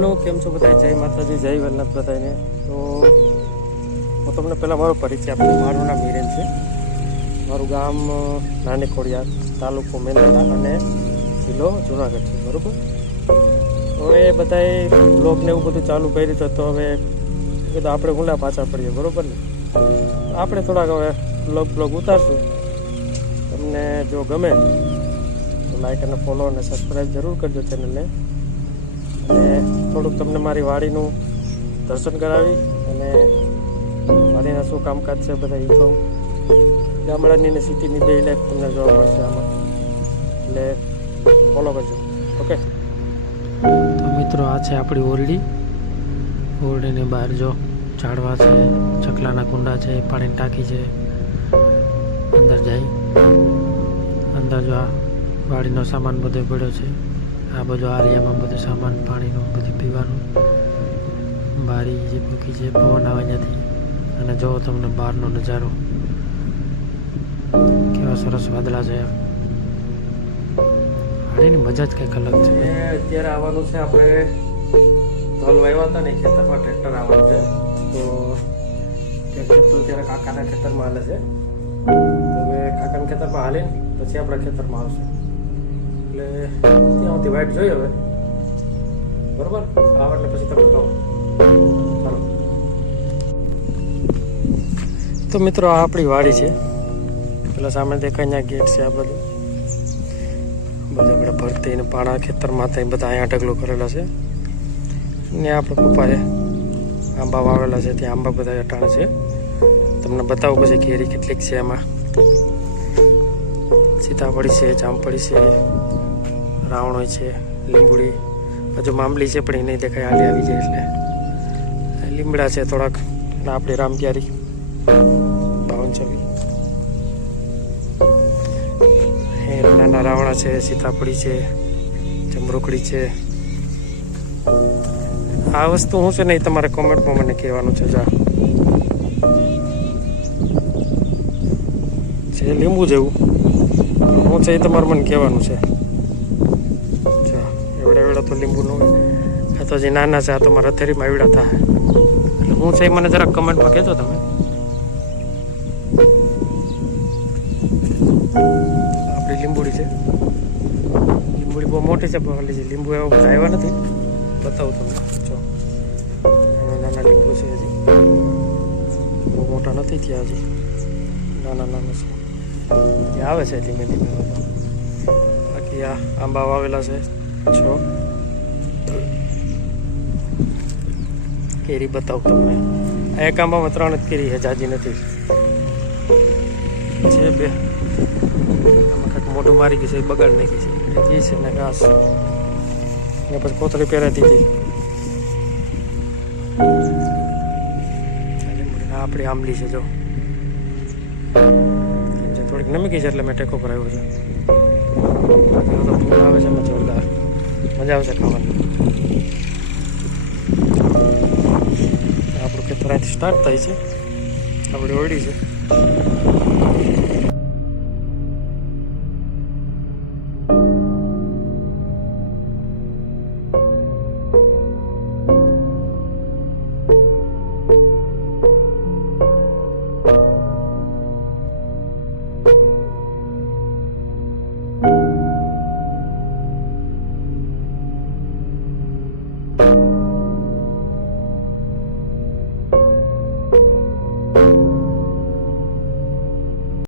Hello, કેમ છો બધા? જય માતાજી, જય વલ્લભ બધાને. તો હું તમને પહેલાં મારો પરિચય આપું. મારું નામ હિરેન છે. મારું ગામ નાની ખોડિયાર, તાલુકો મેંદરડા અને જિલ્લો જુનાગઢ છે. બરાબર. હવે બધાએ બ્લોગને એવું બધું ચાલુ કર્યું હતું, તો હવે કીધું આપણે ઊંડા પાછા પડીએ. બરાબર ને? આપણે થોડાક હવે બ્લોગ ઉતારશું. તમને જો ગમે તો લાઈક અને ફોલો અને સબસ્ક્રાઈબ જરૂર કરજો ચેનલને. અને થોડુંક તમને મારી વાડીનું દર્શન કરાવી અને વાડીના શું કામકાજ છે બધા એ કહું. ગામડાની ને સિટીની બે લાઈફ તમને જોવા મળશે આમાં, એટલે ફોલો કરજો. ઓકે. તો મિત્રો, આ છે આપણી ઓરડી. ઓરડીની બહાર જો ઝાડવા છે, ચકલાના કુંડા છે, પાણીની ટાંકી છે. અંદર જાય, અંદર જો આ વાડીનો સામાન બધો પડ્યો છે. આ બધું આરિયામાં બધું સામાન, પાણીનું બધું પીવાનું. બારી જે મૂકી છે, પવન આવે ત્યાંથી. અને જો તમને બહારનો નજારો, કેવા સરસ વાદળા છે. વાડીની મજા જ કંઈક અલગ છે. અત્યારે આવવાનું છે, આપણે ધોલ વાવ્યા હતા ને ખેતરમાં ટ્રેક્ટર આવવાનું છે. તો ટ્રેક્ટર તો અત્યારે કાકાના ખેતરમાં હાલે છે. તો હવે કાકાના ખેતરમાં હાલે પછી આપણા ખેતરમાં આવશે. એટલે ત્યાં સુધી વાઇટ જોઈએ હવે. બરોબર, આવે એટલે પછી તમને કહું. ચાલો. તો મિત્રો, આ આપણી વાડી છે. પેલા સામે દેખાય ત્યાં ગેટ છે. આ બધું આપણે ભરતી ને પાણા ખેતરમાં ત્યાં બધા અહીંયા ઢગલો કરેલા છે. ને આપણા પપ્પાએ આંબા વાવેલા છે. ત્યાં આંબા બધા અટાણે છે. તમને બતાવું પછી કેરી કેટલીક છે એમાં. સીતાફળી છે, જામફળી છે, રાવણો છે, લીંબુડી, હજુ મામલી છે પણ એ નહીં દેખાય, હાલી આવી જાય. એટલે લીમડા છે થોડાક. અને આપણી રામપ્યારી 52 નાના રાવણા છે, સીતાફળી છે, જમરૂકડી છે. આ વસ્તુ શું છે ને એ તમારે કોમેન્ટમાં મને કહેવાનું છે. જા છે લીંબુ જેવું, શું છે એ તમારે મને કહેવાનું છે. એવડા તો લીંબુ નો હોય. આ તો જે નાના છે, આ તો મારા હથેળીમાં એવડા થાય. એટલે હું છે મને જરાક કમેન્ટમાં કહેજો તમે. આપણી લીંબુડી છે. લીંબુડી બહુ મોટી છે, પણ જે લીંબુ એવા બધા આવ્યા નથી. બતાવું તમને. જો નાના લીંબુ છે, હજી બહુ મોટા નથી થયા. હજી નાના છે. હજી આવે છે ધીમે ધીમે. બાકી આ આંબા વાવેલા છે 6. કેરી બતાવું તમને. આ એક આંબામાં 3 જ કેરી છે, જાજી નથી છે. 2 આમાં કાંઈક મોઢું મારી ગઈ છે, બગાડ નાખી છે. એ છે ને ઘાસ ને પછી કોથળી પહેરાતી હતી. આપણી આંબલી છે. જો થોડીક નમી ગઈ છે એટલે મેં ટેકો કરાવ્યો છે. ફૂલ આવે છે ને જોરદાર, મજા આવશે ખાવાની. આપણું ખેતર અહીંથી સ્ટાર્ટ થાય છે. આપણી ઓરડી છે.